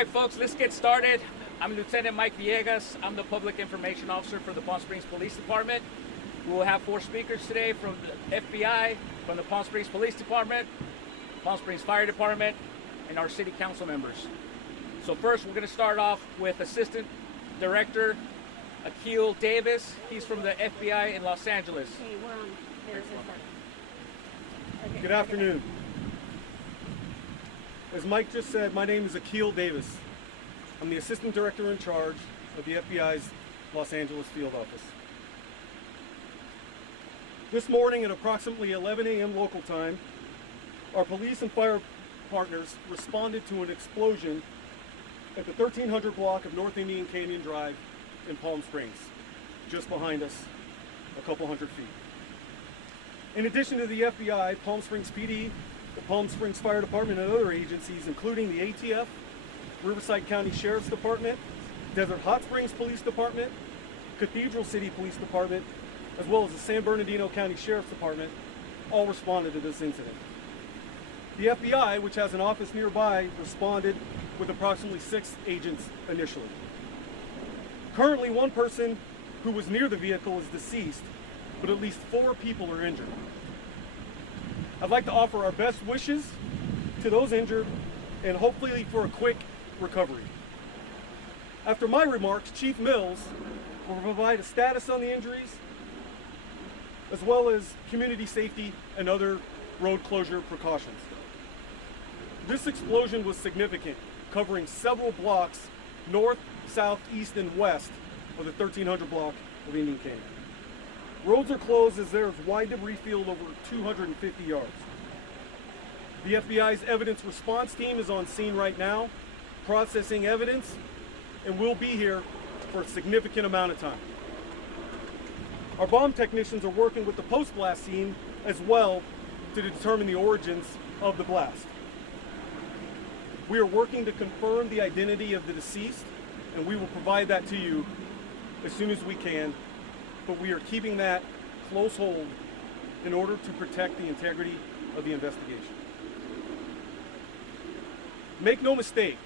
right, folks, let's get started. I'm Lieutenant Mike Villegas. I'm the Public Information Officer for the Palm Springs Police Department. We will have 4 speakers today from the FBI, from the Palm Springs Police Department, Palm Springs Fire Department, and our City Council members. So first, we're going to start off with Assistant Director Akil Davis. He's from the FBI in Los Angeles. Hey, we're on. Okay. Good afternoon. As Mike just said, my name is Akil Davis. I'm the Assistant Director in charge of the FBI's Los Angeles field office. This morning at approximately 11 a.m. local time, our police and fire partners responded to an explosion at the 1300 block of North Indian Canyon Drive in Palm Springs, just behind us, a couple hundred feet. In addition to the FBI, Palm Springs PD, the Palm Springs Fire Department, and other agencies, including the ATF, Riverside County Sheriff's Department, Desert Hot Springs Police Department, Cathedral City Police Department, as well as the San Bernardino County Sheriff's Department, all responded to this incident. The FBI, which has an office nearby, responded with approximately 6 agents initially. Currently, 1 person who was near the vehicle is deceased, but at least 4 people are injured. I'd like to offer our best wishes to those injured and hopefully for a quick recovery. After my remarks, Chief Mills will provide a status on the injuries, as well as community safety and other road closure precautions. This explosion was significant, covering several blocks north, south, east, and west of the 1300 block of Indian Canyon. Roads are closed as there is wide debris field over 250 yards. The FBI's evidence response team is on scene right now, processing evidence, and will be here for a significant amount of time. Our bomb technicians are working with the post-blast scene as well to determine the origins of the blast. We are working to confirm the identity of the deceased, and we will provide that to you as soon as we can, but we are keeping that close hold in order to protect the integrity of the investigation. Make no mistake,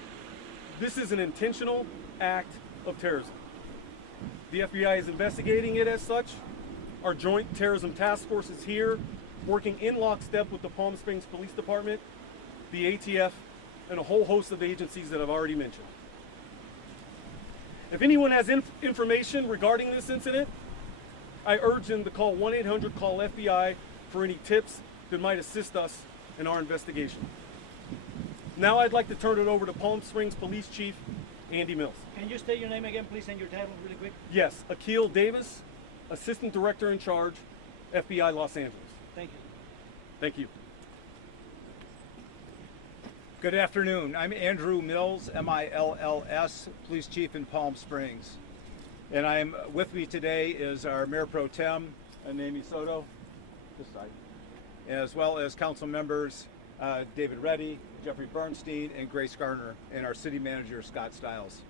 this is an intentional act of terrorism. The FBI is investigating it as such. Our Joint Terrorism Task Force is here, working in lockstep with the Palm Springs Police Department, the ATF, and a whole host of agencies that I've already mentioned. If anyone has information regarding this incident, I urge them to call 1-800-CALL-FBI for any tips that might assist us in our investigation. Now I'd like to turn it over to Palm Springs Police Chief Andy Mills. Can you state your name again, please, and your title really quick? Yes, Akil Davis, Assistant Director in Charge, FBI Los Angeles. Thank you. Thank you. Good afternoon. I'm Andrew Mills, M-I-L-L-S, Police Chief in Palm Springs. And with me today is our Mayor Pro Tem, Naomi Soto, this side, as well as council members David Reddy, Jeffrey Bernstein, and Grace Garner, and our City Manager, Scott Stiles.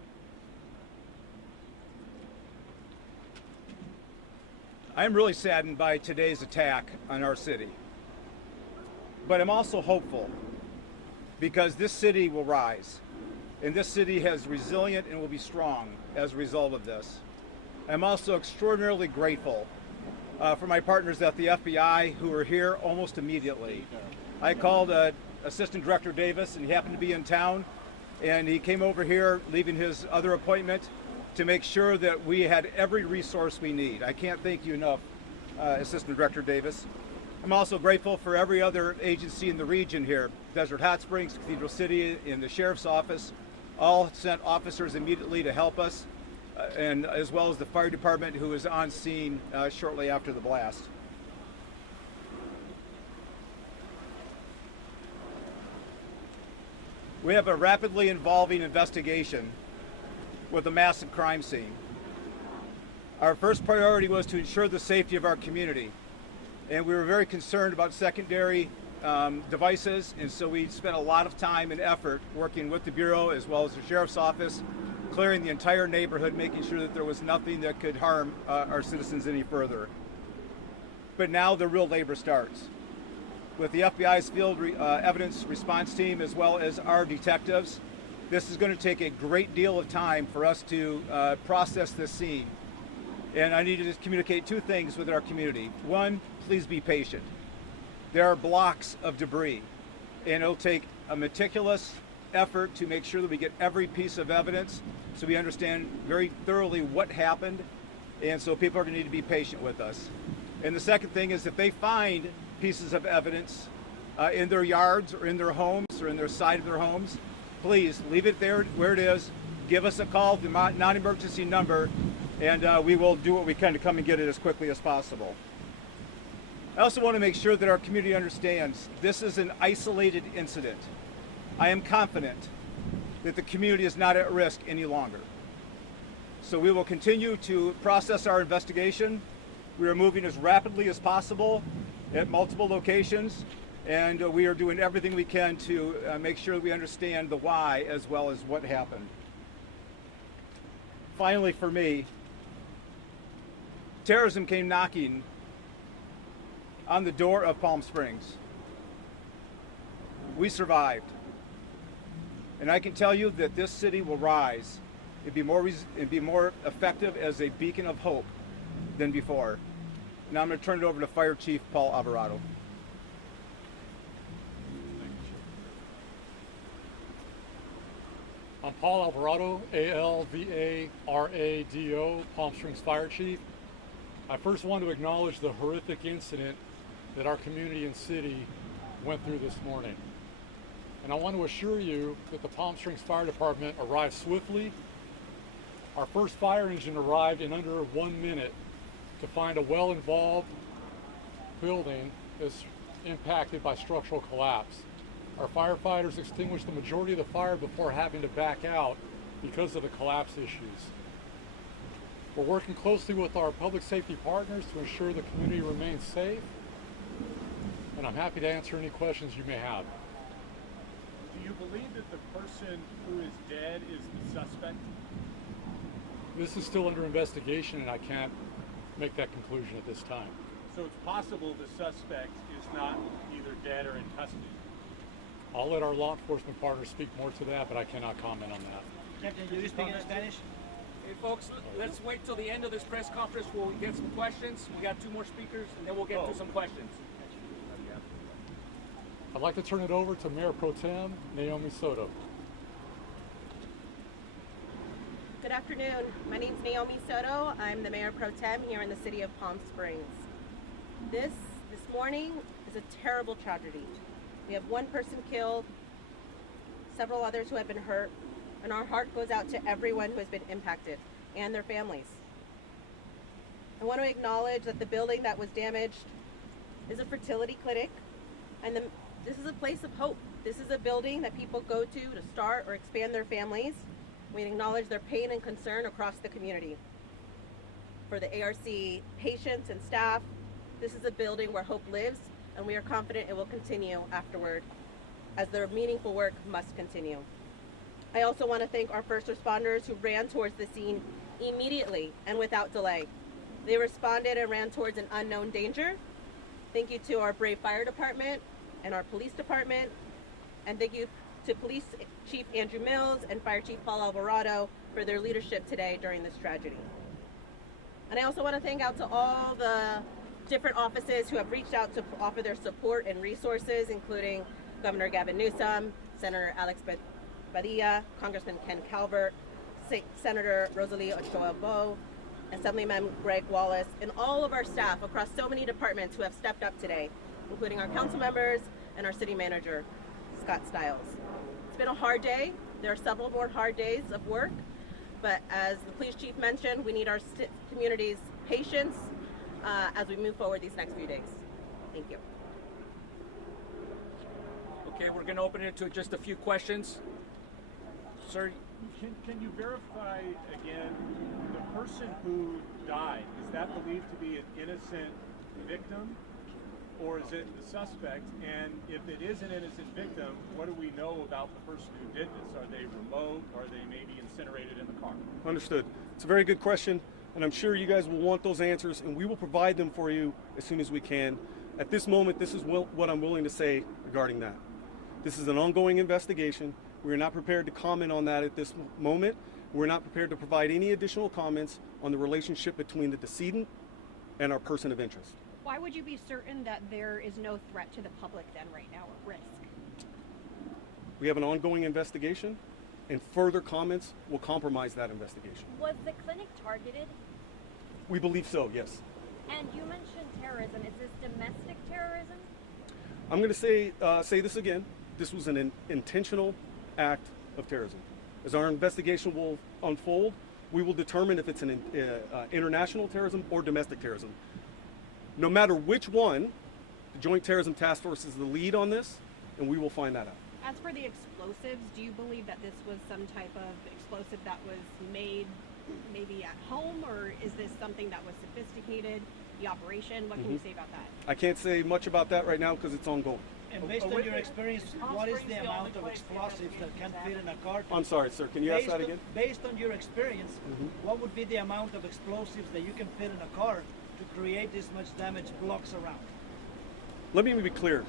I'm really saddened by today's attack on our city. But I'm also hopeful, because this city will rise, and this city is resilient and will be strong as a result of this. I'm also extraordinarily grateful for my partners at the FBI who were here almost immediately. I called Assistant Director Davis, and he happened to be in town, and he came over here, leaving his other appointment, to make sure that we had every resource we need. I can't thank you enough, Assistant Director Davis. I'm also grateful for every other agency in the region here. Desert Hot Springs, Cathedral City, and the Sheriff's Office all sent officers immediately to help us, and as well as the Fire Department, who was on scene shortly after the blast. We have a rapidly evolving investigation with a massive crime scene. Our first priority was to ensure the safety of our community, and we were very concerned about secondary devices, and so we spent a lot of time and effort working with the Bureau as well as the Sheriff's Office, clearing the entire neighborhood, making sure that there was nothing that could harm our citizens any further. But now the real labor starts. With the FBI's field evidence response team as well as our detectives, This is going to take a great deal of time for us to process this scene. And I need to just communicate two things with our community. One, please be patient. There are blocks of debris, and it'll take a meticulous effort to make sure that we get every piece of evidence so we understand very thoroughly what happened, and so people are going to need to be patient with us. And the second thing is if they find pieces of evidence in their yards or in their homes or in their side of their homes, please leave it there where it is. Give us a call, the non-emergency number, and we will do what we can to come and get it as quickly as possible. I also want to make sure that our community understands this is an isolated incident. I am confident that the community is not at risk any longer. So we will continue to process our investigation. We are moving as rapidly as possible at multiple locations, and we are doing everything we can to make sure that we understand the why as well as what happened. Finally, for me, terrorism came knocking on the door of Palm Springs. We survived. And I can tell you that this city will rise and be more effective as a beacon of hope than before. Now I'm going to turn it over to Fire Chief Paul Alvarado. I'm Paul Alvarado, A-L-V-A-R-A-D-O, Palm Springs Fire Chief. I first want to acknowledge the horrific incident that our community and city went through this morning. And I want to assure you that the Palm Springs Fire Department arrived swiftly. Our first fire engine arrived in under 1 minute to find a well-involved building that's impacted by structural collapse. Our firefighters extinguished the majority of the fire before having to back out because of the collapse issues. We're working closely with our public safety partners to ensure the community remains safe, and I'm happy to answer any questions you may have. Do you believe that the person who is dead is the suspect? This is still under investigation, and I can't make that conclusion at this time. So it's possible the suspect is not either dead or in custody? I'll let our law enforcement partners speak more to that, but I cannot comment on that. Captain, do you speak in Spanish? Hey folks, let's wait till the end of this press conference where we get some questions. We got two more speakers, and then we'll get to some questions. I'd like to turn it over to Mayor Pro Tem Naomi Soto. Good afternoon. My name is Naomi Soto. I'm the Mayor Pro Tem here in the city of Palm Springs. This morning is a terrible tragedy. We have one person killed, several others who have been hurt, and our heart goes out to everyone who has been impacted and their families. I want to acknowledge that the building that was damaged is a fertility clinic, and this is a place of hope. This is a building that people go to start or expand their families. We acknowledge their pain and concern across the community. For the ARC patients and staff, this is a building where hope lives, and we are confident it will continue afterward, as their meaningful work must continue. I also want to thank our first responders who ran towards the scene immediately and without delay. They responded and ran towards an unknown danger. Thank you to our brave fire department and our police department, and thank you to Police Chief Andrew Mills and Fire Chief Paul Alvarado for their leadership today during this tragedy. And I also want to thank out to all the different offices who have reached out to offer their support and resources, including Governor Gavin Newsom, Senator Alex Padilla, Congressman Ken Calvert, Senator Rosalie Ochoa-Bo, Assemblyman Greg Wallace, and all of our staff across so many departments who have stepped up today, including our council members and our city manager, Scott Stiles. It's been a hard day. There are several more hard days of work, but as the police chief mentioned, we need our community's patience as we move forward these next few days. Thank you. Okay, we're going to open it to just a few questions. Sir? Can you verify again, the person who died, is that believed to be an innocent victim, or is it the suspect? And if it is an innocent victim, what do we know about the person who did this? Are they remote? Are they maybe incinerated in the car? Understood. It's a very good question, and I'm sure you guys will want those answers, and we will provide them for you as soon as we can. At this moment, this is what I'm willing to say regarding that. This is an ongoing investigation, We're not prepared to comment on that at this moment. We're not prepared to provide any additional comments on the relationship between the decedent and our person of interest. Why would you be certain that there is no threat to the public then right now or risk? We have an ongoing investigation, and further comments will compromise that investigation. Was the clinic targeted? We believe so, yes. And you mentioned terrorism. Is this domestic terrorism? I'm going to say this again. This was an intentional act of terrorism. As our investigation will unfold, we will determine if it's an international terrorism or domestic terrorism. No matter which one, the Joint Terrorism Task Force is the lead on this, and we will find that out. As for the explosives, do you believe that this was some type of explosive that was made maybe at home, or is this something that was sophisticated, the operation? What can you say about that? I can't say much about that right now because it's ongoing. And based on your experience, what is the amount of explosives that can fit in a car? I'm sorry, sir. Can you ask that again? Based on your experience, what would be the amount of explosives that you can fit in a car to create this much damage blocks around? Let me be clear.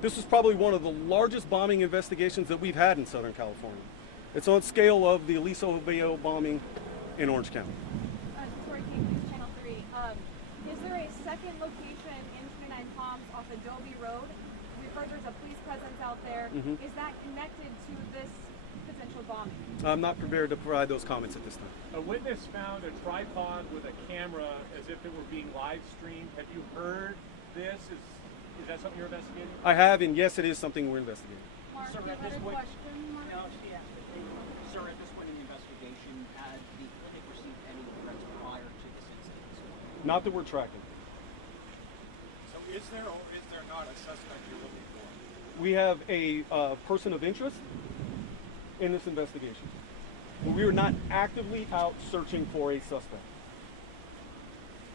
This is probably one of the largest bombing investigations that we've had in Southern California. It's on scale of the Aliso Viejo bombing in Orange County. Tori King, News Channel 3. Is there a second location in 29 Palms off Adobe Road? We've heard there's a police presence out there. Is that connected to this potential bombing? I'm not prepared to provide those comments at this time. A witness found a tripod with a camera as if it were being live streamed. Have you heard this? Is that something you're investigating? I have, and yes, it is something we're investigating. Mark, Sir, you at had this a point- question, Mark? Sir, at this point in the investigation, had the clinic received any threats prior to this incident? Not that we're tracking. So is there or is there not a suspect you're looking for? We have a person of interest in this investigation. We are not actively out searching for a suspect.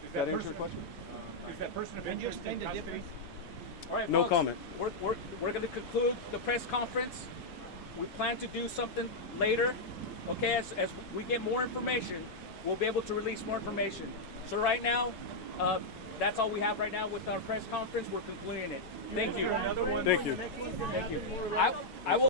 Is Does that answer your question? Is that person of Can you interest explain in the custody? difference? All right, No folks, comment. We're going to conclude the press conference. We plan to do something later. Okay, as we get more information, we'll be able to release more information. So right now, that's all we have right now with our press conference. We're concluding it. Thank you. Another one. Thank you. Thank you. I will.